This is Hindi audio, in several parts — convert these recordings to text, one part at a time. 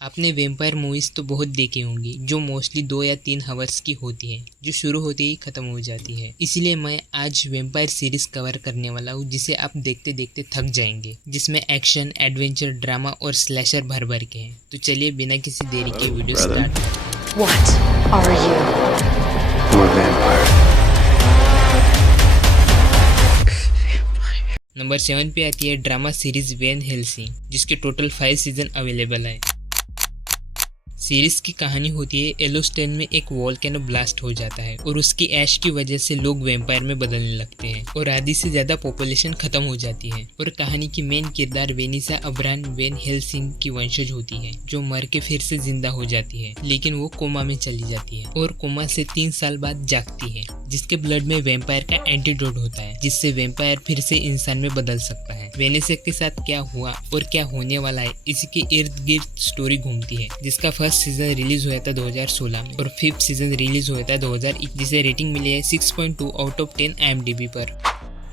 आपने वैम्पायर मूवीज़ तो बहुत देखी होंगी जो मोस्टली 2 या 3 हवर्स की होती है, जो शुरू होते ही ख़त्म हो जाती है। इसलिए मैं आज वैम्पायर सीरीज़ कवर करने वाला हूँ जिसे आप देखते देखते थक जाएंगे, जिसमें एक्शन, एडवेंचर, ड्रामा और स्लैशर भर भर के हैं। तो चलिए बिना किसी देरी के video start. What are you? I'm a vampire. Number 7 पे आती है ड्रामा सीरीज वैन हेल्सिंग, जिसके टोटल 5 सीजन अवेलेबल है। सीरीज की कहानी होती है येलोस्टोन में एक वोल्केनो ब्लास्ट हो जाता है और उसकी ऐश की वजह से लोग वैम्पायर में बदलने लगते हैं और आधी से ज्यादा पॉपुलेशन खत्म हो जाती है। और कहानी की मेन किरदार वेनिसा अब्राहम वैन हेल्सिंग की वंशज होती है, जो मर के फिर से जिंदा हो जाती है, लेकिन वो कोमा में चली जाती है और कोमा से 3 साल बाद जागती है, जिसके ब्लड में वैम्पायर का एंटीडोट होता है, जिससे वैम्पायर फिर से इंसान में बदल सकता है। वेनिसा के साथ क्या हुआ और क्या होने वाला है, इसी के इर्द गिर्द स्टोरी घूमती है, जिसका फर्स्ट सीजन रिलीज हुआ था 2016 में और 5th सीजन रिलीज हुआ था 2021, जिसे रेटिंग मिली है 6.2 आउट ऑफ 10 IMDb पर।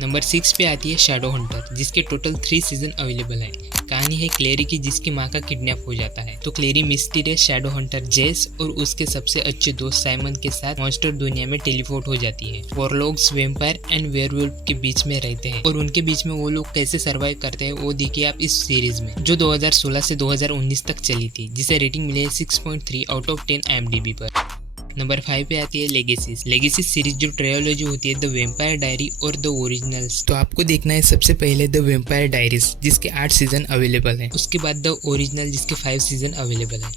नंबर 6 पे आती है शैडो हंटर, जिसके टोटल 3 सीजन अवेलेबल है। कहानी है क्लेरी की, जिसकी माँ का किडनैप हो जाता है, तो क्लेरी मिस्टीरियस शैडो हंटर जेस और उसके सबसे अच्छे दोस्त साइमन के साथ मॉन्स्टर दुनिया में टेलीपोर्ट हो जाती है। वॉरलॉग्स वैम्पायर एंड वेयरवुल्फ के बीच में रहते हैं और उनके बीच में वो लोग कैसे सर्वाइव करते हैं वो देखिए आप इस सीरीज में, जो 2016 से 2019 तक चली थी, जिसे रेटिंग मिली है 6.3 आउट ऑफ 10 IMDb पर। नंबर 5 पे आती है लेगेसीज सीरीज, जो ट्रायोलॉजी होती है द वैम्पायर डायरी और द ओरिजिनल्स। तो आपको देखना है सबसे पहले द वैम्पायर डायरीज, जिसके 8 सीजन अवेलेबल है, उसके बाद द ओरिजिनल, जिसके 5 सीजन अवेलेबल है,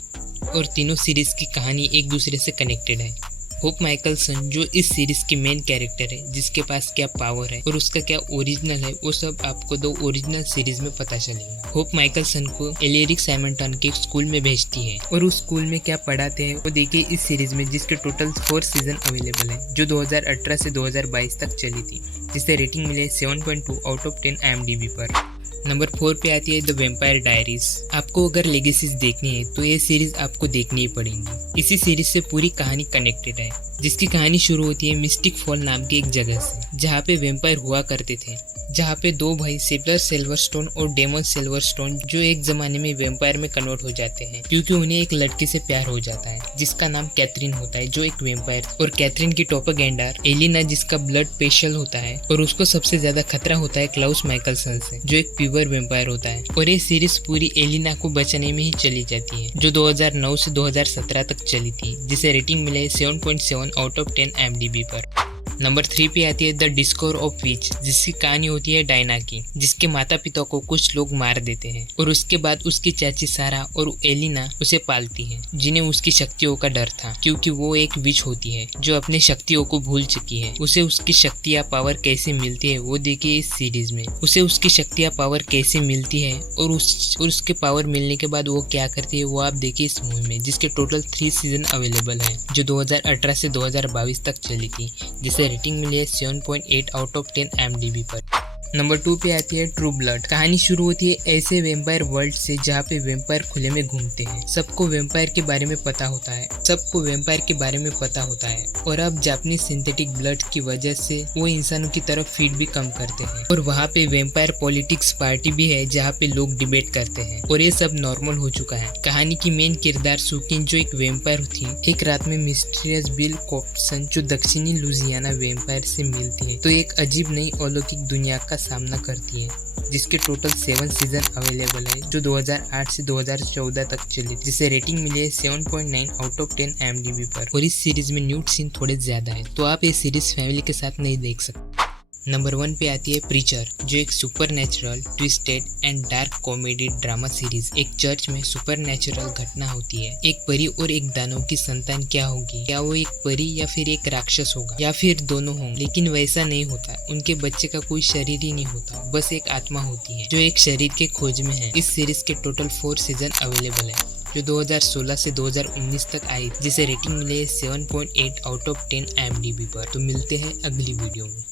और तीनों सीरीज की कहानी एक दूसरे से कनेक्टेड है। होप माइकलसन, जो इस सीरीज की मेन कैरेक्टर है, जिसके पास क्या पावर है और उसका क्या ओरिजिनल है, वो सब आपको द ओरिजिनल सीरीज में पता चलेगा। होप माइकलसन को एलेरिक साइमंटन के स्कूल में भेजती है और उस स्कूल में क्या पढ़ाते हैं वो देखिए इस सीरीज में, जिसके टोटल 4 सीजन अवेलेबल है, जो 2018 से 2022 तक चली थी, जिसे रेटिंग मिले 7.2 आउट ऑफ 10 IMDb पर। नंबर 4 पे आती है द वैम्पायर डायरीज। आपको अगर लेगेसीज देखनी है तो ये सीरीज आपको देखनी ही पड़ेगी। इसी सीरीज से पूरी कहानी कनेक्टेड है, जिसकी कहानी शुरू होती है मिस्टिक फॉल नाम की एक जगह से, जहाँ पे वैम्पायर हुआ करते थे, जहाँ पे 2 भाई सेपलर सिल्वरस्टोन और डेमन सिल्वरस्टोन, जो एक जमाने में वैम्पायर में कन्वर्ट हो जाते हैं, क्योंकि उन्हें एक लड़की से प्यार हो जाता है जिसका नाम कैथरीन होता है, जो एक वैम्पायर, और कैथरीन की डॉपलगैंगर एलिना, जिसका ब्लड स्पेशल होता है, और उसको सबसे ज्यादा खतरा होता है क्लाउस माइकलसन से, जो एक प्योर वैम्पायर होता है। और ये सीरीज पूरी एलिना को बचाने में ही चली जाती है, जो 2009 से 2017 तक चली थी, जिसे रेटिंग मिले 7.7 आउट ऑफ 10 IMDb पर। नंबर 3 पे आती है द डिस्कवर ऑफ विच, जिसकी कहानी होती है डायना की, जिसके माता पिता को कुछ लोग मार देते हैं और उसके बाद उसकी चाची सारा और एलिना उसे पालती है, जिन्हें उसकी शक्तियों का डर था, क्योंकि वो एक विच होती है जो अपनी शक्तियों को भूल चुकी है। उसे उसकी शक्तियाँ पावर कैसे मिलती है वो देखिए इस सीरीज में। उसे उसकी शक्तियाँ पावर कैसे मिलती है और उसके पावर मिलने के बाद वो क्या करती है वो आप देखिए इस मूवी में, जिसके टोटल 3 सीजन अवेलेबल है, जो 2018 से 2022 तक चली थी, जिसे रेटिंग मिली है 7.8 आउट ऑफ 10 IMDb पर। नंबर 2 पे आती है ट्रू ब्लड। कहानी शुरू होती है ऐसे वैम्पायर वर्ल्ड से जहाँ पे वैम्पायर खुले में घूमते हैं, सबको वैम्पायर के बारे में पता होता है, और अब जापानीज सिंथेटिक ब्लड की वजह से वो इंसानों की तरफ फीड भी कम करते हैं, और वहाँ पे वैम्पायर पॉलिटिक्स पार्टी भी है जहाँ पे लोग डिबेट करते हैं, और ये सब नॉर्मल हो चुका है। कहानी की मेन किरदार सुकिन, जो एक वैम्पायर थी, एक रात में मिस्टीरियस बिल कॉप्सन, जो दक्षिणी लुजियाना वैम्पायर से मिलती है, तो एक अजीब नई अलौकिक दुनिया का सामना करती है, जिसके टोटल 7 सीजन अवेलेबल है, जो 2008 से 2014 तक चली, जिसे रेटिंग मिली है 7.9 आउट ऑफ 10 IMDb पर। और इस सीरीज में न्यूड सीन थोड़े ज्यादा है, तो आप ये सीरीज फैमिली के साथ नहीं देख सकते। नंबर 1 पे आती है प्रीचर, जो एक super natural, twisted and dark comedy drama series. एक चर्च में सुपर नेचुरल घटना होती है, एक परी और एक दानव की संतान क्या होगी, क्या वो एक परी या फिर एक राक्षस होगा या फिर दोनों होंगे, लेकिन वैसा नहीं होता। उनके बच्चे का कोई शरीर ही नहीं होता, बस एक आत्मा होती है जो एक शरीर के खोज में है। इस सीरीज के टोटल 4 सीजन अवेलेबल है, जो 2016 से 2019 तक आई, जिसे रेटिंग मिले 7.8 आउट ऑफ 10 IMDb पर। तो मिलते हैं अगली वीडियो में।